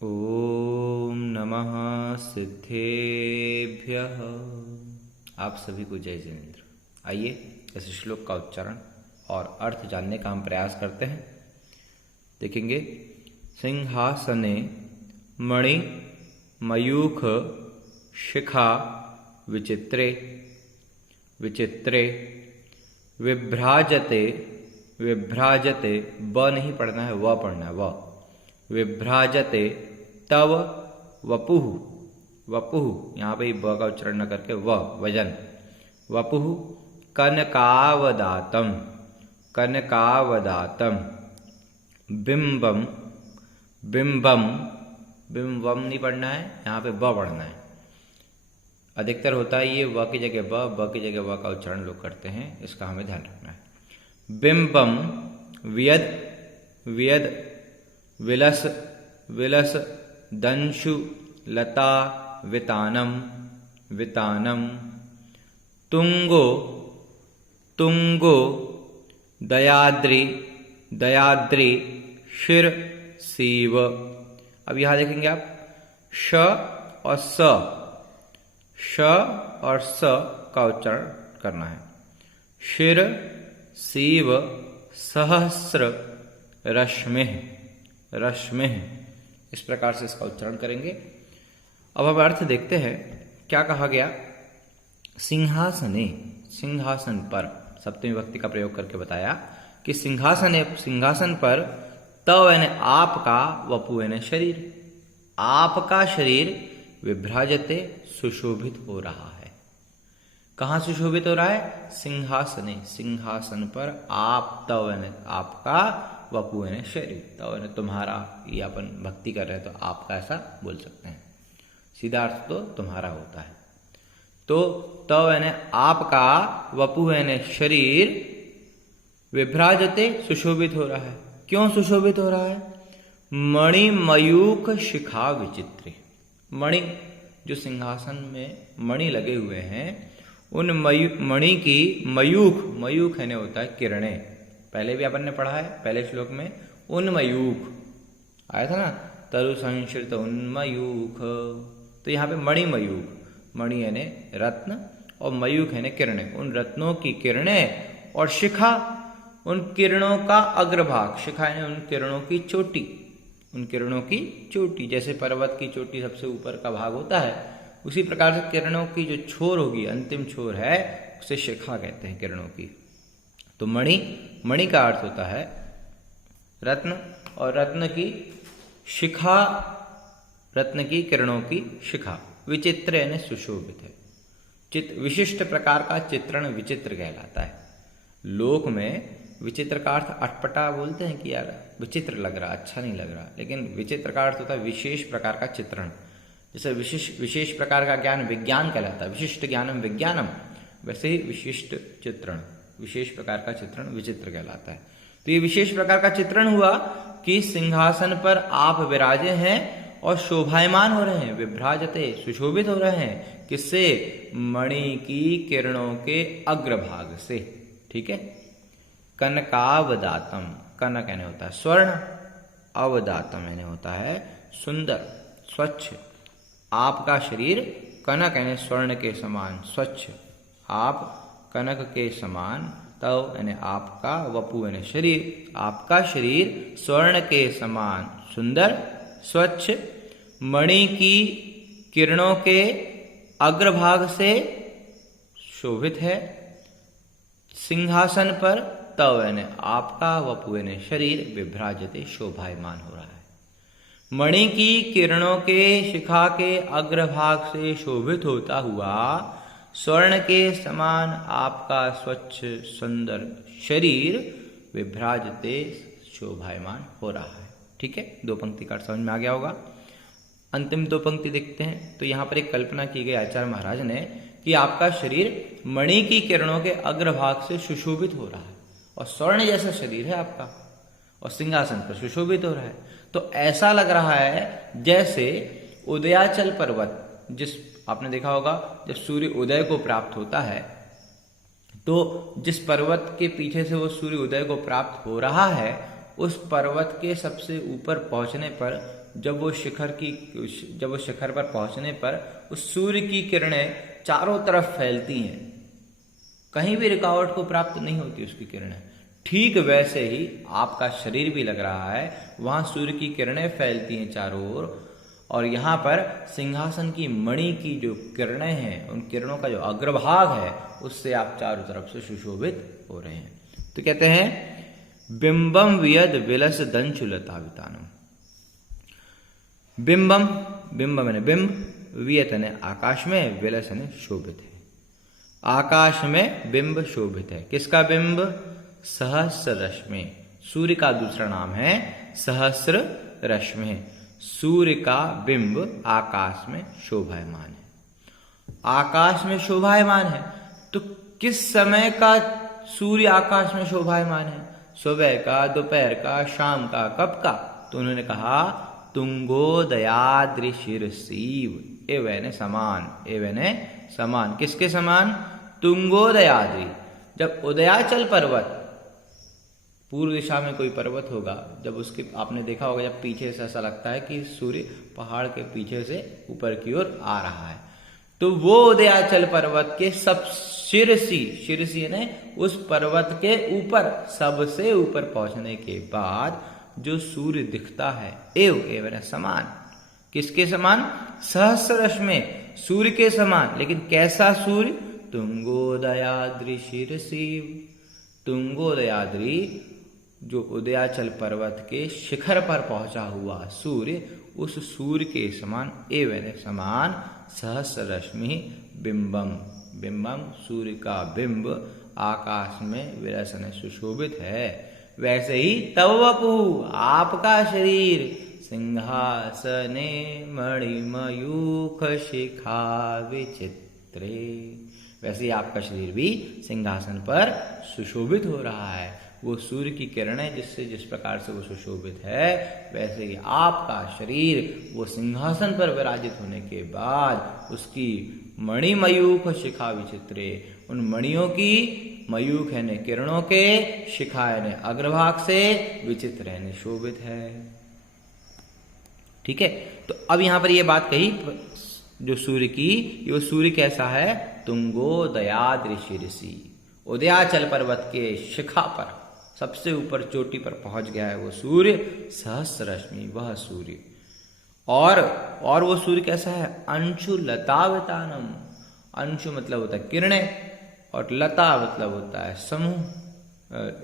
ओम नमः सिद्धेभ्यः। आप सभी को जय जिनेन्द्र। आइए इस श्लोक का उच्चारण और अर्थ जानने का हम प्रयास करते हैं। देखेंगे, सिंहासने मणि मयूख शिखा विचित्रे विचित्रे विभ्राजते विभ्राजते, ब नहीं पढ़ना है, व पढ़ना है, व विभ्राजते तव वपुः वपुः, यहाँ पे ब का उच्चारण न करके वजन, वपुः कनकावदातम कनकावदातम बिंबम बिंबम, बिंबम नहीं पढ़ना है, यहाँ पे ब पढ़ना है। अधिकतर होता है ये व की जगह ब की जगह व का उच्चारण लोग करते हैं, इसका हमें ध्यान रखना है। बिंबम वियद वियद विलस विलस दंशु लता वितानम वितानम तुंगो तुंगो दयाद्रि दयाद्रि शिर सीव। अब यहां देखेंगे आप श और श और स का उच्चारण करना है। शिर सीव सहस्र रश्मिः रश्मिः, इस प्रकार से इसका उच्चारण करेंगे। अब हम अर्थ देखते हैं क्या कहा गया। सिंहासने, सिंहासन पर, सप्तमी विभक्ति का प्रयोग करके बताया कि सिंहासने, सिंहासन पर, तव यानी आपका, वपु यानी शरीर, आपका शरीर विभ्राजते सुशोभित हो रहा है। कहाँ सुशोभित हो रहा है? सिंहासने, सिंहासन पर, आप, तव यानी आपका, वपु यानी शरीर, तव यानी तुम्हारा। ये अपन भक्ति कर रहे हैं तो आपका ऐसा बोल सकते हैं, सीधा अर्थ तो तुम्हारा होता है। तो तव यानी आपका, वपु यानी शरीर, विभ्राजते सुशोभित हो रहा है। क्यों सुशोभित हो रहा है? मणि मयूख शिखा विचित्रे, मणि जो सिंहासन में मणि लगे हुए हैं, उन मणि की मयूख, मयूख यानी होता है किरणें, पहले भी अपन ने पढ़ा है पहले श्लोक में, उन्मयूख आया था ना, तरु संश्रित उन्मयूख। तो यहाँ पे मणि मयूख, मणि यानी रत्न और मयूख यानी किरणें, उन रत्नों की किरणें, और शिखा उन किरणों का अग्रभाग, शिखा यानी उन किरणों की चोटी, उन किरणों की चोटी, जैसे पर्वत की चोटी सबसे ऊपर का भाग होता है, उसी प्रकार से किरणों की जो छोर होगी, अंतिम छोर है, उसे शिखा कहते हैं किरणों की। तो मणि, मणि का अर्थ होता है रत्न, और रत्न की शिखा, रत्न की किरणों की शिखा। विचित्र यानी सुशोभित है, विशिष्ट प्रकार का चित्रण विचित्र कहलाता है। लोक में विचित्र का अर्थ अटपटा बोलते हैं कि यार विचित्र लग रहा, अच्छा नहीं लग रहा, लेकिन विचित्र का अर्थ होता है विशेष प्रकार का चित्रण। जैसे विशेष प्रकार का ज्ञान विज्ञान कहलाता है, विशिष्ट ज्ञानम विज्ञानम, वैसे ही विशिष्ट चित्रण, विशेष प्रकार का चित्रण विचित्र कहलाता है। तो ये विशेष प्रकार का चित्रण हुआ कि सिंहासन पर आप विराजे हैं और शोभायमान हो रहे हैं, विभ्राजते सुशोभित हो रहे हैं, किससे? मणि की किरणों के अग्रभाग से। ठीक है। कनकावदातम, कनक यानी होता है स्वर्ण, अवदातम यानी होता है सुंदर स्वच्छ। आपका शरीर कनक यानी स्वर्ण के समान स्वच्छ, आप कनक के समान, तव यानी आपका, वपु यानी शरीर, आपका शरीर स्वर्ण के समान सुंदर स्वच्छ, मणि की किरणों के अग्रभाग से शोभित है। सिंहासन पर, तव यानी आपका, वपु यानी शरीर, विभ्राजते शोभायमान हो रहा है। मणि की किरणों के शिखा के अग्रभाग से शोभित होता हुआ स्वर्ण के समान आपका स्वच्छ सुंदर शरीर विभ्राजते शोभायमान हो रहा है। ठीक है, दो पंक्ति का समझ में आ गया होगा। अंतिम दो पंक्ति देखते हैं। तो यहाँ पर एक कल्पना की गई आचार्य महाराज ने कि आपका शरीर मणि की किरणों के अग्रभाग से सुशोभित हो रहा है, और स्वर्ण जैसा शरीर है आपका, और सिंहासन पर सुशोभित हो रहा है। तो ऐसा लग रहा है जैसे उदयाचल पर्वत, जिस आपने देखा होगा जब सूर्य उदय को प्राप्त होता है, तो जिस पर्वत के पीछे से वो सूर्य उदय को प्राप्त हो रहा है, उस पर्वत के सबसे ऊपर पहुंचने पर जब वो शिखर पर पहुंचने पर उस सूर्य की किरणें चारों तरफ फैलती हैं, कहीं भी रुकावट को प्राप्त नहीं होती उसकी किरणें। ठीक वैसे ही आपका शरीर भी लग रहा है, वहां सूर्य की किरणें फैलती हैं चारों ओर, और यहाँ पर सिंहासन की मणि की जो किरणें हैं, उन किरणों का जो अग्रभाग है, उससे आप चारों तरफ से सुशोभित हो रहे हैं। तो कहते हैं बिंबम वियद विलस दंशुलता वितानम। बिंबम, बिंब मैंने बिंब, वियत ने आकाश में, विलस ने शोभित है। आकाश में बिंब शोभित है। किसका बिंब? सहस्र रश्मि। सूर्य का दूसरा नाम है सहस्र रश्मि। सूर्य का बिंब आकाश में शोभायमान है। आकाश में शोभायमान है तो किस समय का सूर्य आकाश में शोभायमान है? सुबह का, दोपहर का, शाम का, कब का? तो उन्होंने कहा तुंगोदयाद्रिशिरसीव एवं समान, एवं समान। किसके समान? तुंगोदयाद्रि। जब उदयाचल पर्वत, पूर्व दिशा में कोई पर्वत होगा, जब उसके आपने देखा होगा, जब पीछे से ऐसा लगता है कि सूर्य पहाड़ के पीछे से ऊपर की ओर आ रहा है, तो वो उदयाचल पर्वत के सब शिरसी यानी उस पर्वत के ऊपर, सबसे ऊपर पहुंचने के बाद जो सूर्य दिखता है, एवं समान। किसके समान? सहस्र रश्मि, सूर्य के समान। लेकिन कैसा सूर्य? तुंगोदयाद्रि शिरसीव। तुंगोदयाद्रि, जो उदयाचल पर्वत के शिखर पर पहुंचा हुआ सूर्य, उस सूर्य के समान, एवं समान सहस्र रश्मि बिंबम। बिंबम, सूर्य का बिंब आकाश में विलसन सुशोभित है। वैसे ही तव वपु, आपका शरीर, सिंहासने मणिमयूख शिखा विचित्रे। वैसे ही आपका शरीर भी सिंहासन पर सुशोभित हो रहा है। वो सूर्य की किरणें जिस प्रकार से वो सुशोभित है, वैसे ही आपका शरीर वो सिंहासन पर विराजित होने के बाद उसकी मणिमयूख शिखा विचित्रे, उन मणियों की, मयूख है ने किरणों के, शिखा है ने अग्रभाग से, विचित्र है ने शोभित है। ठीक है, तो अब यहां पर ये बात कही जो सूर्य की, वो सूर्य कैसा है? तुंगोदयाद्रि शिरसी, उदयाचल पर्वत के शिखा पर, सबसे ऊपर चोटी पर पहुंच गया है वो सूर्य, सहस्र रश्मि, वह सूर्य। और वो सूर्य कैसा है? अंशु लतावितानम। अंशु मतलब होता है किरणें, और लता मतलब होता है समूह।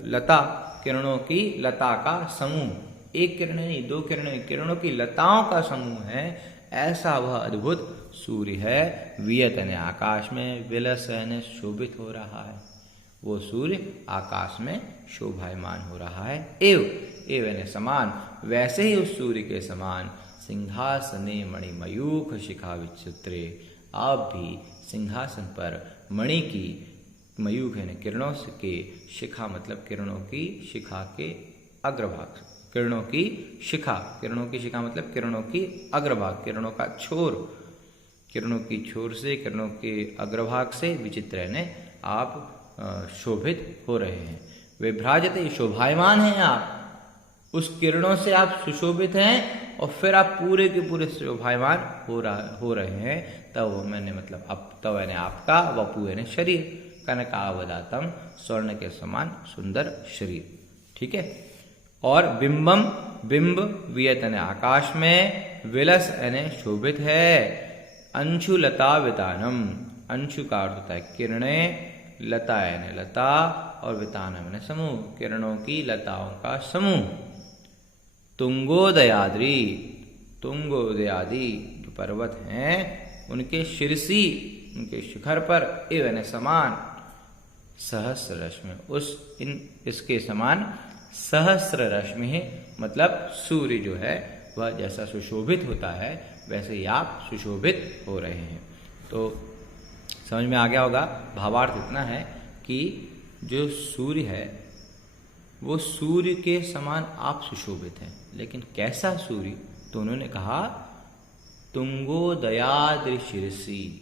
लता, किरणों की लता का समूह। एक किरण नहीं, दो किरण नहीं, किरणों की लताओं का समूह है। ऐसा वह अद्भुत सूर्य है। वियत ने आकाश में, विलस ने शोभित हो रहा है। वो सूर्य आकाश में शोभायमान हो रहा है। एवं समान, वैसे ही उस सूर्य के समान सिंहासने मणिमयूख शिखा विचित्रे, आप भी सिंहासन पर मणि की, मयूख है किरणों के, शिखा मतलब किरणों की शिखा के अग्रभाग, किरणों की शिखा, किरणों की शिखा मतलब किरणों की अग्रभाग, किरणों का छोर, किरणों की छोर से, किरणों के अग्रभाग से विचित्र ने आप शोभित हो रहे हैं। विभ्राजते, शोभायमान हैं आप, उस किरणों से आप सुशोभित हैं, और फिर आप पूरे के पूरे शोभायमान हो रहे हैं। तब मैंने मतलब अब तब यानी आपका, वपु यानी शरीर, कनकावदातम, स्वर्ण के समान सुंदर शरीर। ठीक है, और बिंबम, बिंब, वियत यानी आकाश में, विलस यानी शोभित है। अंशु लता वितानम, अंशु का अर्थ होता है किरणें, लता यानी लता, और वितानम यानी समूह, किरणों की लताओं का समूह। तुंगोदयाद्रि, तुंगोदयादि जो पर्वत हैं, उनके शिरसी, उनके शिखर पर, एवं समान सहस्र रश्मि, इसके समान सहस्र रश्मि है, मतलब सूर्य जो है वह जैसा सुशोभित होता है, वैसे ही आप सुशोभित हो रहे हैं। तो समझ में आ गया होगा। भावार्थ इतना है कि जो सूर्य है वो सूर्य के समान आप सुशोभित हैं। लेकिन कैसा सूर्य? तो उन्होंने कहा तुंगोदयाद्रि शिरसी,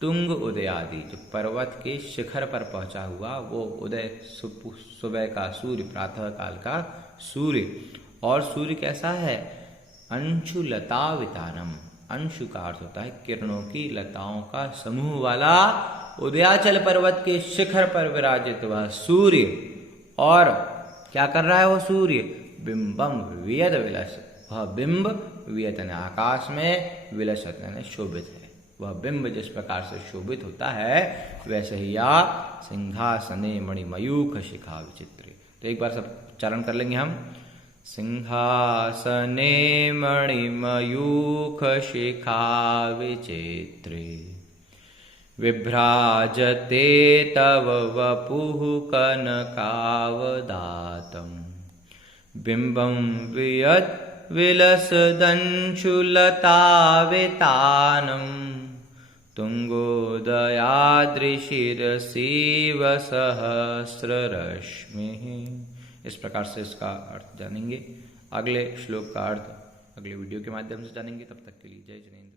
तुंग उदयादि, जो पर्वत के शिखर पर पहुंचा हुआ वो उदय, सुबह का सूर्य, प्रातः काल का सूर्य। और सूर्य कैसा है? अंशुलतावितानम, अंशु का अर्थ होता है किरणों की लताओं का समूह वाला, उदयाचल पर्वत के शिखर पर विराजित वह सूर्य, और क्या कर रहा है वो सूर्य, बिंबम वियद विलस, वह बिंब वियत आकाश में, विलसत यानी शोभित है। वह बिंब जिस प्रकार से शोभित होता है वैसे ही या सिंहासने मणिमयूख शिखा विचित्र। तो एक बार सब उच्चारण कर लेंगे हम। सिंहासने मणिमयूख शिखा विचित्रे, विभ्राजते तव वपुः कनकावदातं, बिंबं वियत् विलसदंशुलतावितानं, तुंगोदयाद्रिशिरसीव सहस्ररश्मिः। इस प्रकार से इसका अर्थ जानेंगे। अगले श्लोक का अर्थ अगले वीडियो के माध्यम से जानेंगे। तब तक के लिए जय जिनेन्द्र।